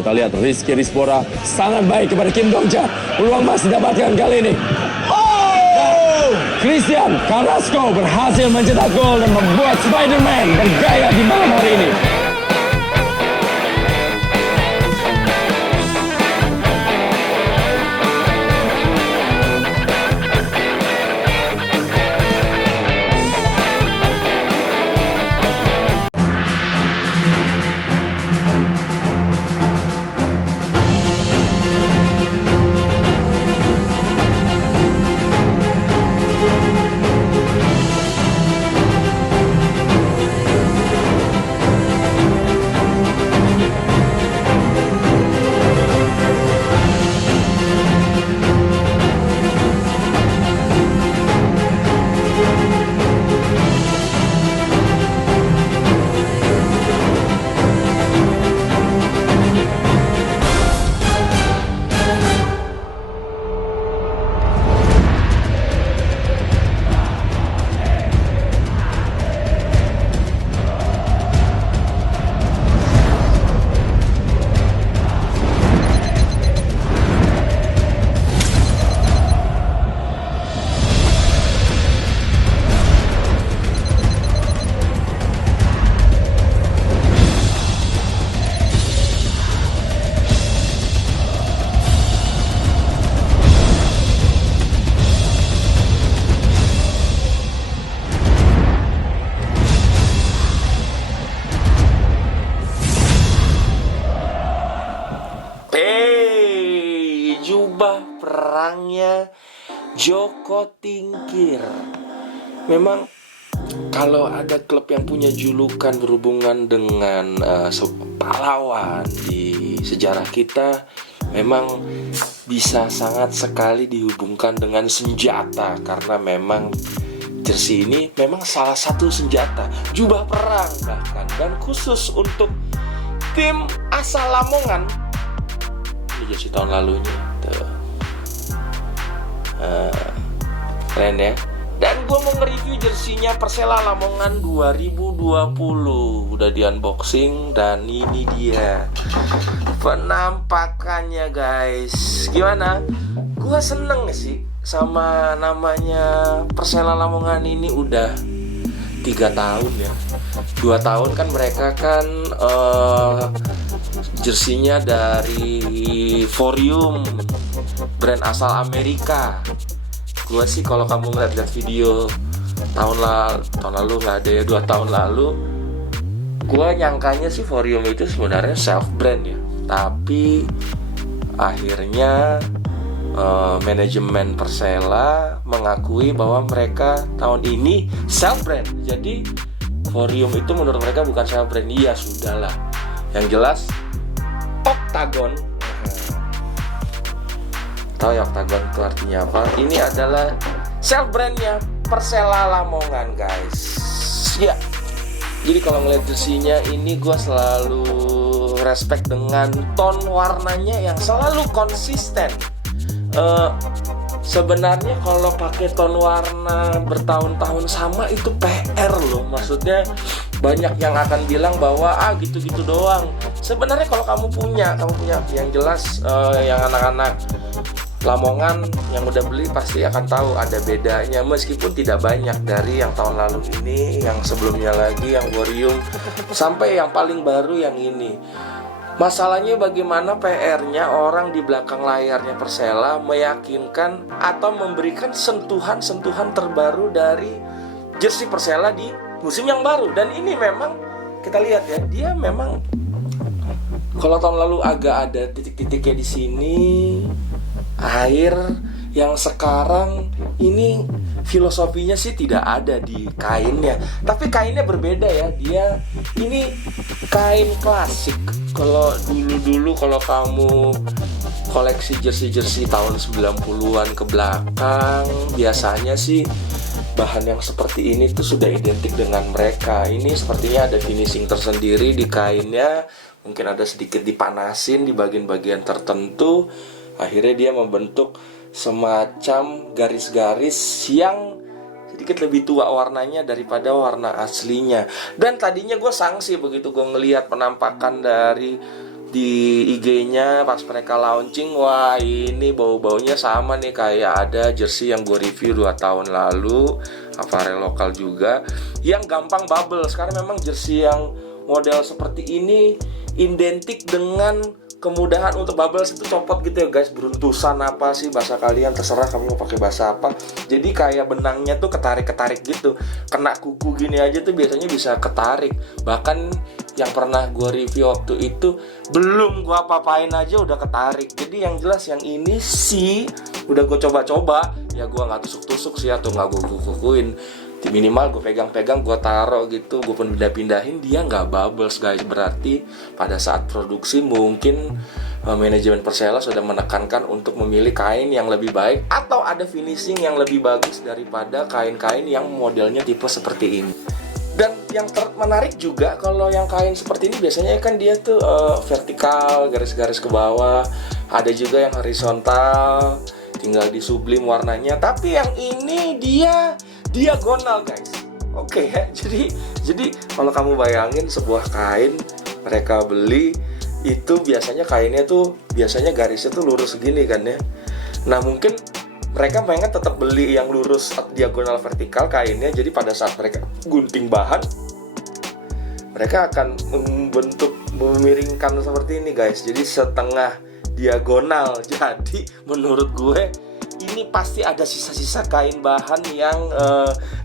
Kita lihat Rizky Rizpora sangat baik kepada Kim Dongja. Peluang masih didapatkan kali ini. Christian Carrasco berhasil mencetak gol dan membuat Spider-Man bergaya di malam hari ini. Jubah perangnya Joko Tingkir. Memang kalau ada klub yang punya julukan berhubungan dengan pahlawan di sejarah kita, memang bisa sangat sekali dihubungkan dengan senjata. Karena memang jersey ini memang salah satu senjata, jubah perang bahkan. Dan khusus untuk tim asal Lamongan, ini jersey tahun lalunya tuh. Keren ya. Dan gue mau nge-review jersinya Persela Lamongan 2020. Udah di unboxing dan ini dia penampakannya guys. Gimana? Gue seneng sih sama namanya Persela Lamongan ini. Udah 3 tahun ya. 2 tahun kan mereka kan jersinya dari Forium, brand asal Amerika. Gue sih kalau kamu ngeliat video tahun lalu nggak ada ya, 2 tahun lalu, gue nyangkanya sih Forium itu sebenarnya self brand ya. Tapi akhirnya manajemen Persela mengakui bahwa mereka tahun ini self brand. Jadi Forium itu menurut mereka bukan self brand. Iya sudahlah. Yang jelas Octagon. Tahu ya Octagon itu artinya apa? Ini adalah self brandnya Persela Lamongan guys. Ya. Jadi kalau ngeliat jersinya ini gue selalu respect dengan tone warnanya yang selalu konsisten. Sebenarnya kalau pakai tone warna bertahun-tahun sama itu PR loh. Maksudnya banyak yang akan bilang bahwa gitu-gitu doang. Sebenarnya kalau kamu punya yang jelas, yang anak-anak Lamongan yang udah beli pasti akan tahu ada bedanya, meskipun tidak banyak dari yang tahun lalu ini, yang sebelumnya lagi, yang Forium, sampai yang paling baru yang ini. Masalahnya bagaimana PR-nya orang di belakang layarnya Persela meyakinkan atau memberikan sentuhan-sentuhan terbaru dari jersey Persela di musim yang baru. Dan ini memang kita lihat ya, dia memang kalau tahun lalu agak ada titik-titiknya di sini, air, yang sekarang ini filosofinya sih tidak ada di kainnya. Tapi kainnya berbeda ya. Dia ini kain klasik. Kalau dulu kalau kamu koleksi jersey-jersey tahun 90-an ke belakang, biasanya sih bahan yang seperti ini tuh sudah identik dengan mereka. Ini sepertinya ada finishing tersendiri di kainnya. Mungkin ada sedikit dipanasin di bagian-bagian tertentu. Akhirnya dia membentuk semacam garis-garis yang sedikit lebih tua warnanya daripada warna aslinya. Dan tadinya gue sangsi begitu gue ngelihat penampakan dari di IG-nya pas mereka launching, wah ini bau-baunya sama nih kayak ada jersey yang gue review 2 tahun lalu, apparel lokal juga, yang gampang bubble. Sekarang memang jersey yang model seperti ini identik dengan kemudahan untuk bubbles itu copot gitu ya guys. Beruntusan apa sih bahasa kalian, terserah kamu mau pakai bahasa apa. Jadi kayak benangnya tuh ketarik-ketarik gitu, kena kuku gini aja tuh biasanya bisa ketarik. Bahkan yang pernah gue review waktu itu belum gue apa-apain aja udah ketarik. Jadi yang jelas yang ini sih udah gue coba-coba ya, gue nggak tusuk-tusuk sih atau nggak gue kukuin. Minimal gue pegang-pegang, gue taruh gitu, gue pindah-pindahin, dia nggak bubbles guys. Berarti pada saat produksi mungkin manajemen Persela sudah menekankan untuk memilih kain yang lebih baik atau ada finishing yang lebih bagus daripada kain-kain yang modelnya tipe seperti ini. Dan yang menarik juga kalau yang kain seperti ini biasanya kan dia tuh vertikal, garis-garis ke bawah, ada juga yang horizontal, tinggal disublim warnanya. Tapi yang ini dia diagonal guys. Oke ya. Jadi kalau kamu bayangin sebuah kain mereka beli itu biasanya kainnya tuh biasanya garisnya tuh lurus segini kan ya. Nah mungkin mereka pengen tetap beli yang lurus diagonal vertikal kainnya. Jadi pada saat mereka gunting bahan, mereka akan memiringkan seperti ini guys. Jadi setengah diagonal. Jadi menurut gue ini pasti ada sisa-sisa kain bahan yang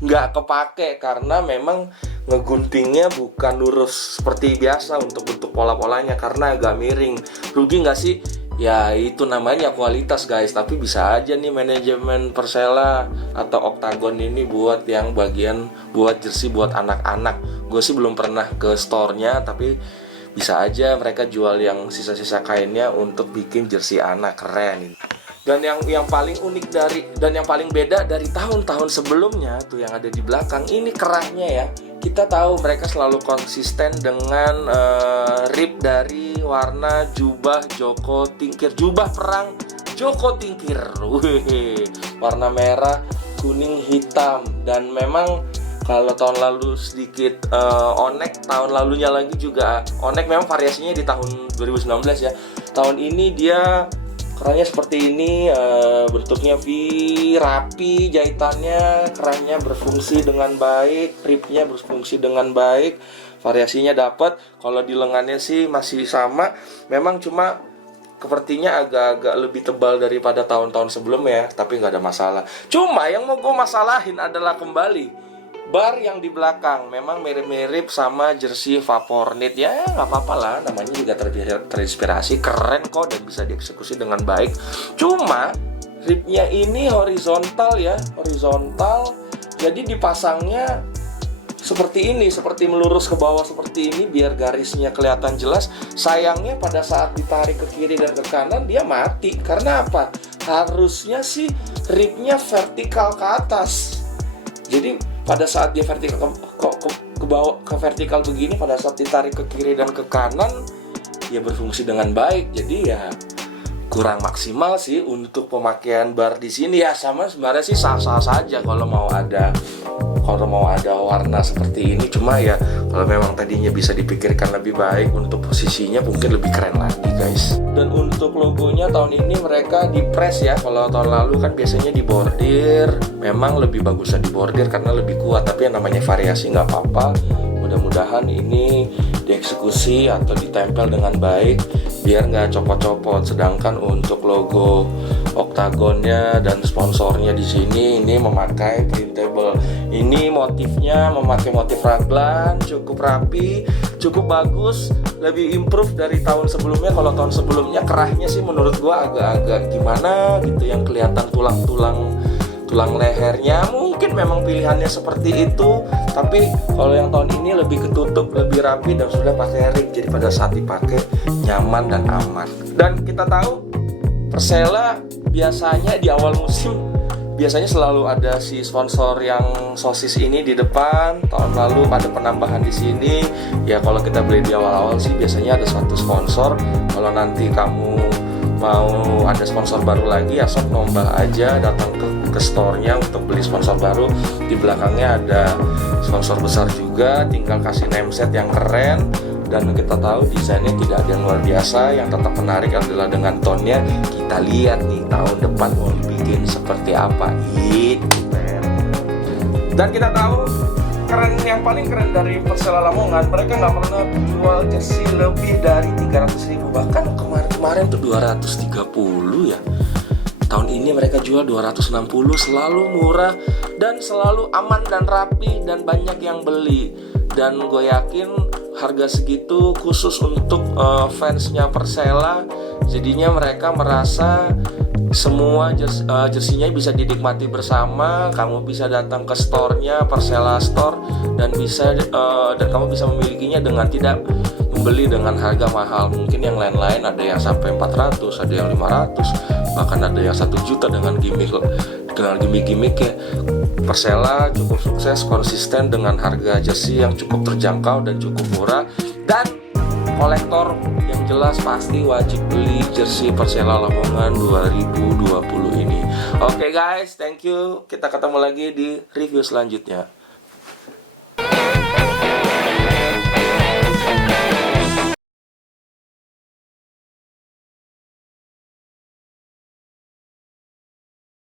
nggak kepake karena memang ngeguntingnya bukan lurus seperti biasa untuk bentuk pola-polanya karena agak miring. Rugi nggak sih? Ya itu namanya kualitas guys. Tapi bisa aja nih manajemen Persela atau Octagon ini buat yang bagian buat jersey buat anak-anak. Gue sih belum pernah ke store-nya, tapi bisa aja mereka jual yang sisa-sisa kainnya untuk bikin jersey anak. Keren ini. Dan yang paling unik dan yang paling beda dari tahun-tahun sebelumnya tuh yang ada di belakang ini kerahnya ya. Kita tahu mereka selalu konsisten dengan rib dari warna jubah Joko Tingkir, jubah perang Joko Tingkir. Warna merah, kuning, hitam. Dan memang kalau tahun lalu sedikit onek, tahun lalunya lagi juga onek. Memang variasinya di tahun 2019 ya. Tahun ini dia kerahnya seperti ini, bentuknya V, rapi jahitannya, kerahnya berfungsi dengan baik, ribnya berfungsi dengan baik, variasinya dapat. Kalau di lengannya sih masih sama, memang cuma kepertinya agak-agak lebih tebal daripada tahun-tahun sebelumnya, tapi nggak ada masalah. Cuma yang mau gue masalahin adalah kembali bar yang di belakang. Memang mirip-mirip sama jersey Vapornit ya, nggak apa-apa lah, namanya juga terinspirasi, keren kok dan bisa dieksekusi dengan baik. Cuma ribnya ini horizontal ya, horizontal. Jadi dipasangnya seperti ini, seperti melurus ke bawah seperti ini biar garisnya kelihatan jelas. Sayangnya pada saat ditarik ke kiri dan ke kanan dia mati. Karena apa? Harusnya sih ribnya vertikal ke atas. Jadi pada saat dia vertikal ke bawah, ke vertikal begini, pada saat ditarik ke kiri dan ke kanan ya berfungsi dengan baik. Jadi ya kurang maksimal sih untuk pemakaian bar di sini ya. Sama sebenarnya sih sah-sah saja kalau mau ada warna seperti ini. Cuma ya kalau memang tadinya bisa dipikirkan lebih baik untuk posisinya mungkin lebih keren lagi guys. Dan untuk logonya tahun ini mereka di press ya. Kalau tahun lalu kan biasanya di bordir. Memang lebih bagusnya di bordir karena lebih kuat. Tapi yang namanya variasi nggak apa-apa. Mudah-mudahan ini dieksekusi atau ditempel dengan baik biar nggak copot-copot. Sedangkan untuk logo Octagonnya dan sponsornya di sini ini memakai printable. Ini motifnya memakai motif raglan, cukup rapi, cukup bagus, lebih improve dari tahun sebelumnya. Kalau tahun sebelumnya kerahnya sih menurut gua agak-agak gimana gitu, yang kelihatan tulang lehernya. Mungkin memang pilihannya seperti itu, tapi kalau yang tahun ini lebih ketutup, lebih rapi dan sudah pakai ring. Jadi pada saat dipakai nyaman dan aman. Dan kita tahu Persela biasanya di awal musim biasanya selalu ada si sponsor yang sosis ini di depan. Tahun lalu ada penambahan di sini. Ya kalau kita beli di awal-awal sih biasanya ada suatu sponsor. Kalau nanti kamu mau ada sponsor baru lagi ya sok nambah aja, datang ke store-nya untuk beli sponsor baru. Di belakangnya ada sponsor besar juga, tinggal kasih name set yang keren dan kita tahu desainnya tidak ada yang luar biasa. Yang tetap menarik adalah dengan tonnya. Kita lihat nih tahun depan mau dibikin seperti apa. Dan kita tahu yang paling keren dari Persela Lamongan, mereka nggak pernah jual jersey lebih dari 300.000, bahkan kemarin tuh 230 ya. Tahun ini mereka jual 260, selalu murah dan selalu aman dan rapi dan banyak yang beli. Dan gue yakin harga segitu khusus untuk fansnya Persela, jadinya mereka merasa semua jersinya bisa dinikmati bersama. Kamu bisa datang ke store-nya Persela Store dan kamu bisa memilikinya dengan tidak membeli dengan harga mahal. Mungkin yang lain-lain ada yang sampai 400, ada yang 500, bahkan ada yang 1 juta dengan gimmick ya. Persela cukup sukses konsisten dengan harga jersey yang cukup terjangkau dan cukup murah, dan kolektor yang jelas pasti wajib beli jersey Persela Lamongan 2020 ini. Oke guys, thank you. Kita ketemu lagi di review selanjutnya.